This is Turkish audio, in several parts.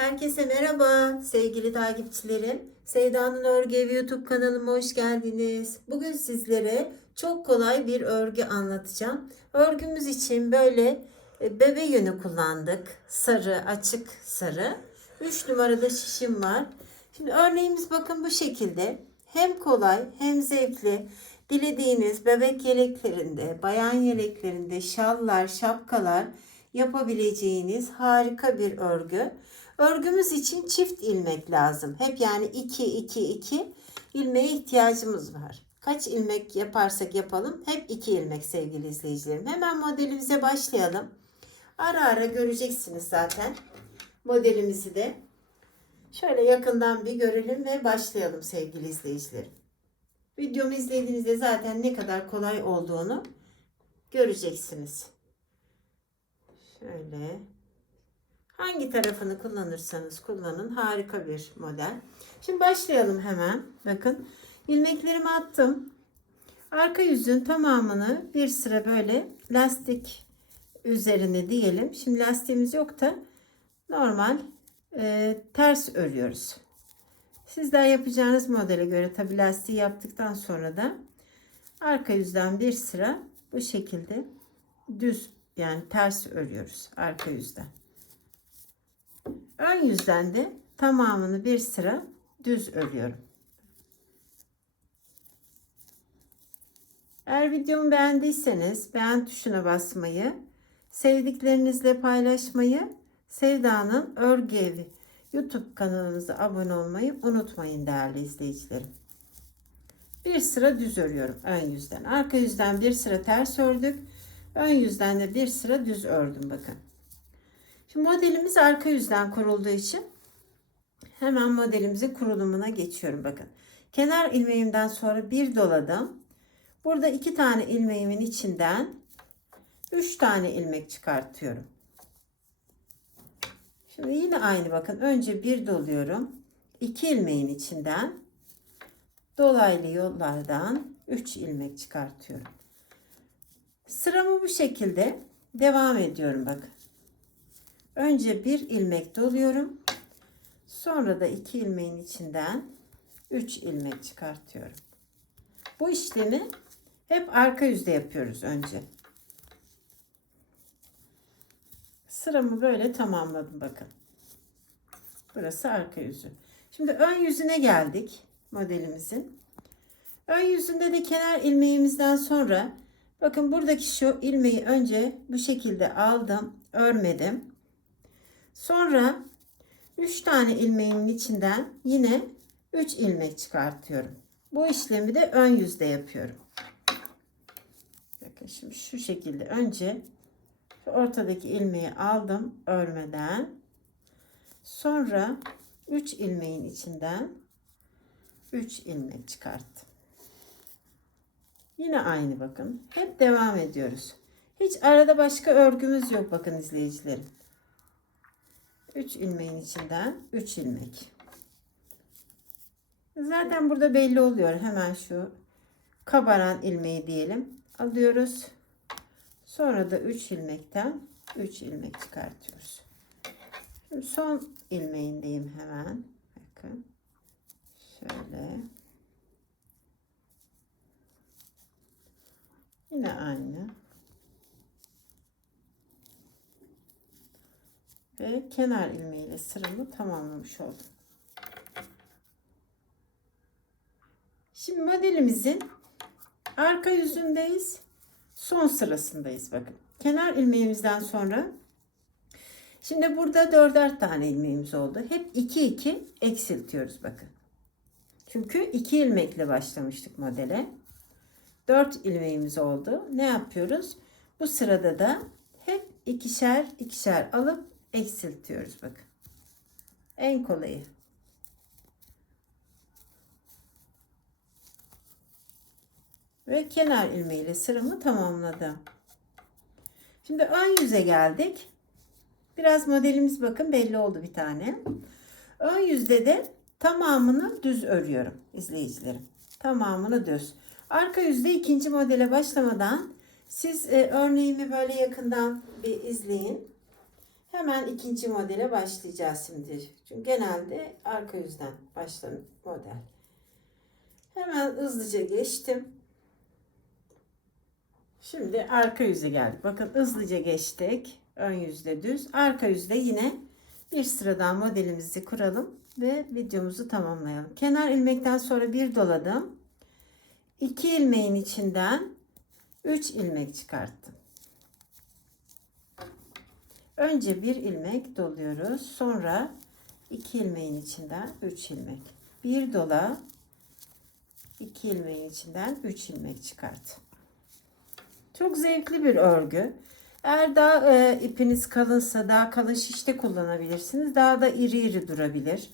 Herkese merhaba sevgili takipçilerim. Sevda'nın Örgü Evi YouTube kanalıma hoş geldiniz. Bugün sizlere çok kolay bir örgü anlatacağım. Örgümüz için böyle e, bebe yünü kullandık. Sarı, açık sarı. 3 numarada şişim var. Şimdi örneğimiz bakın bu şekilde. Hem kolay hem zevkli. Dilediğiniz bebek yeleklerinde, bayan yeleklerinde, şallar, şapkalar yapabileceğiniz harika bir örgü. Örgümüz için çift ilmek lazım. Hep yani 2 2 2 ilmeğe ihtiyacımız var. Kaç ilmek yaparsak yapalım hep 2 ilmek sevgili izleyicilerim. Hemen modelimize başlayalım. Ara ara göreceksiniz zaten modelimizi de. Şöyle yakından bir görelim ve başlayalım sevgili izleyicilerim. Videomu izlediğinizde zaten ne kadar kolay olduğunu göreceksiniz. Şöyle hangi tarafını kullanırsanız kullanın harika bir model. Şimdi başlayalım hemen. Bakın ilmeklerimi attım. Arka yüzün tamamını bir sıra böyle lastik üzerine diyelim. Şimdi lastiğimiz yok da normal e, ters örüyoruz. Sizler yapacağınız modele göre tabi lastiği yaptıktan sonra da arka yüzden bir sıra bu şekilde düz yani ters örüyoruz arka yüzden. Ön yüzden de tamamını bir sıra düz örüyorum. Eğer videomu beğendiyseniz beğen tuşuna basmayı, sevdiklerinizle paylaşmayı, Sevda'nın Örgü Evi YouTube kanalımıza abone olmayı unutmayın değerli izleyicilerim. Bir sıra düz örüyorum ön yüzden. Arka yüzden bir sıra ters ördük. Ön yüzden de bir sıra düz ördüm bakın. Şimdi modelimiz arka yüzden kurulduğu için hemen modelimizin kurulumuna geçiyorum bakın. Kenar ilmeğimden sonra bir doladım. Burada iki tane ilmeğimin içinden üç tane ilmek çıkartıyorum. Şimdi yine aynı bakın. Önce bir doluyorum. iki ilmeğin içinden dolaylı yollardan 3 ilmek çıkartıyorum. Sıramı bu şekilde devam ediyorum bakın. Önce bir ilmek doluyorum. Sonra da iki ilmeğin içinden 3 ilmek çıkartıyorum. Bu işlemi hep arka yüzde yapıyoruz önce. Sıramı böyle tamamladım bakın. Burası arka yüzü. Şimdi ön yüzüne geldik modelimizin. Ön yüzünde de kenar ilmeğimizden sonra bakın buradaki şu ilmeği önce bu şekilde aldım, örmedim. Sonra 3 tane ilmeğimin içinden yine 3 ilmek çıkartıyorum. Bu işlemi de ön yüzde yapıyorum. Bakın şimdi şu şekilde önce ortadaki ilmeği aldım örmeden. Sonra 3 ilmeğin içinden 3 ilmek çıkarttım. Yine aynı bakın. Hep devam ediyoruz. Hiç arada başka örgümüz yok bakın izleyicilerim. 3 ilmeğin içinden 3 ilmek. Zaten burada belli oluyor. Hemen şu kabaran ilmeği diyelim. Alıyoruz. Sonra da 3 ilmekten 3 ilmek çıkartıyoruz. Şimdi son ilmeğindeyim hemen. Bakın. Şöyle. Yine aynı. Ve kenar ilmeğiyle sıramı tamamlamış oldum. Şimdi modelimizin arka yüzündeyiz. Son sırasındayız bakın. Kenar ilmeğimizden sonra Şimdi burada dörder tane ilmeğimiz oldu. Hep 2 2 eksiltiyoruz bakın. Çünkü 2 ilmekle başlamıştık modele. 4 ilmeğimiz oldu. Ne yapıyoruz? Bu sırada da hep ikişer ikişer alıp eksiltiyoruz bakın. En kolayı. Ve kenar ilmeğiyle sıramı tamamladım. Şimdi ön yüze geldik. Biraz modelimiz bakın belli oldu bir tane. Ön yüzde de tamamını düz örüyorum izleyicilerim. Tamamını düz. Arka yüzde ikinci modele başlamadan siz e, örneğimi böyle yakından bir izleyin. Hemen ikinci modele başlayacağız şimdi. Çünkü genelde arka yüzden başlayan model. Hemen hızlıca geçtim. Şimdi arka yüze geldik. Bakın hızlıca geçtik. Ön yüzde düz. Arka yüzde yine bir sıradan modelimizi kuralım ve videomuzu tamamlayalım. Kenar ilmekten sonra bir doladım. 2 ilmeğin içinden 3 ilmek çıkarttım. Önce bir ilmek doluyoruz. Sonra 2 ilmeğin içinden 3 ilmek. Bir dola 2 ilmeğin içinden 3 ilmek çıkart. Çok zevkli bir örgü. Eğer daha e, ipiniz kalınsa daha kalın şişte kullanabilirsiniz. Daha da iri iri durabilir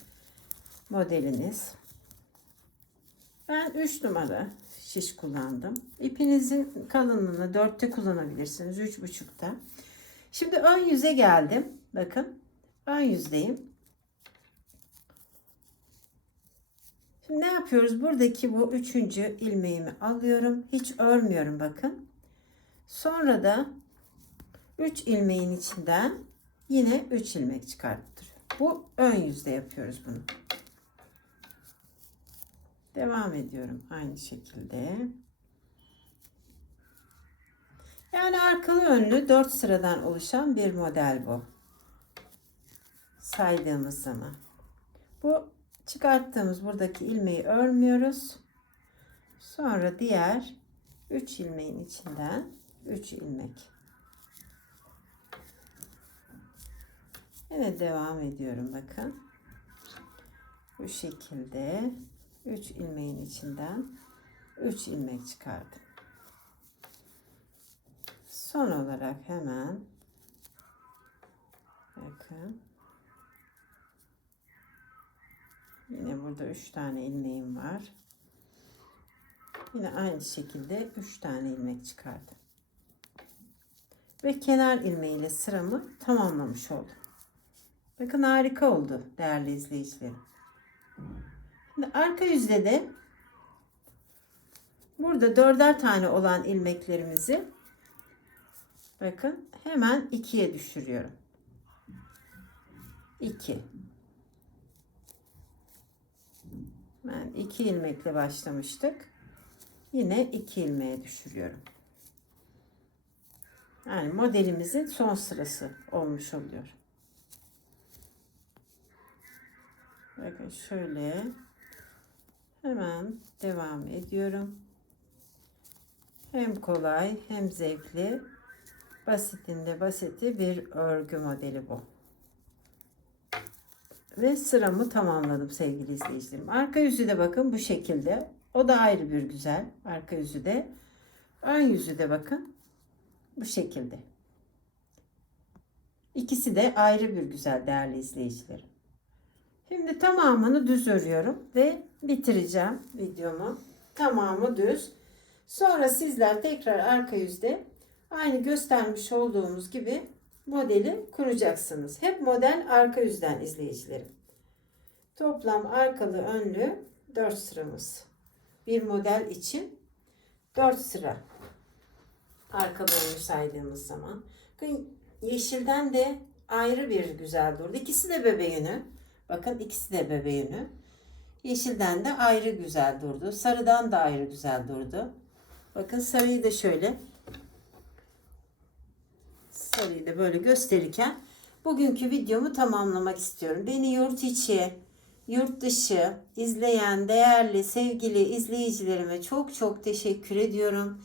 modeliniz. Ben 3 numara şiş kullandım. İpinizin kalınlığını 4'te kullanabilirsiniz. 3,5'ta. Şimdi ön yüze geldim. Bakın. Ön yüzdeyim. Şimdi ne yapıyoruz? Buradaki bu üçüncü ilmeğimi alıyorum. Hiç örmüyorum bakın. Sonra da 3 ilmeğin içinden yine 3 ilmek çıkarttırıyorum. Bu ön yüzde yapıyoruz bunu. Devam ediyorum aynı şekilde. Yani arkalı önlü 4 sıradan oluşan bir model bu. Saydığımız zaman. Bu çıkarttığımız buradaki ilmeği örmüyoruz. Sonra diğer 3 ilmeğin içinden 3 ilmek. Yine devam ediyorum bakın. Bu şekilde 3 ilmeğin içinden 3 ilmek çıkardım. Son olarak hemen bakın yine burada 3 tane ilmeğim var. Yine aynı şekilde 3 tane ilmek çıkardım. Ve kenar ilmeğiyle sıramı tamamlamış oldum. Bakın harika oldu değerli izleyicilerim. Şimdi arka yüzde de burada dörder tane olan ilmeklerimizi bakın hemen ikiye düşürüyorum. 2 Ben iki ilmekle başlamıştık. Yine iki ilmeğe düşürüyorum. Yani modelimizin son sırası olmuş oluyor. Bakın şöyle hemen devam ediyorum. Hem kolay hem zevkli basitinde basiti bir örgü modeli bu. Ve sıramı tamamladım sevgili izleyicilerim. Arka yüzü de bakın bu şekilde. O da ayrı bir güzel. Arka yüzü de. Ön yüzü de bakın bu şekilde. İkisi de ayrı bir güzel değerli izleyicilerim. Şimdi tamamını düz örüyorum ve bitireceğim videomu. Tamamı düz. Sonra sizler tekrar arka yüzde aynı göstermiş olduğumuz gibi modeli kuracaksınız. Hep model arka yüzden izleyicilerim. Toplam arkalı önlü 4 sıramız. Bir model için 4 sıra arkalı önlü saydığımız zaman. Yeşilden de ayrı bir güzel durdu. İkisi de bebe yünü. Bakın ikisi de bebe yünü. Yeşilden de ayrı güzel durdu. Sarıdan da ayrı güzel durdu. Bakın sarıyı da şöyle sarıyı da böyle gösterirken bugünkü videomu tamamlamak istiyorum. Beni yurt içi, yurt dışı izleyen değerli sevgili izleyicilerime çok çok teşekkür ediyorum.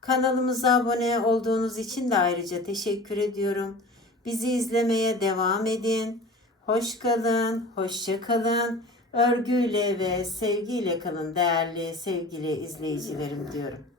Kanalımıza abone olduğunuz için de ayrıca teşekkür ediyorum. Bizi izlemeye devam edin. Hoş kalın, hoşça kalın. Örgüyle ve sevgiyle kalın değerli sevgili izleyicilerim diyorum.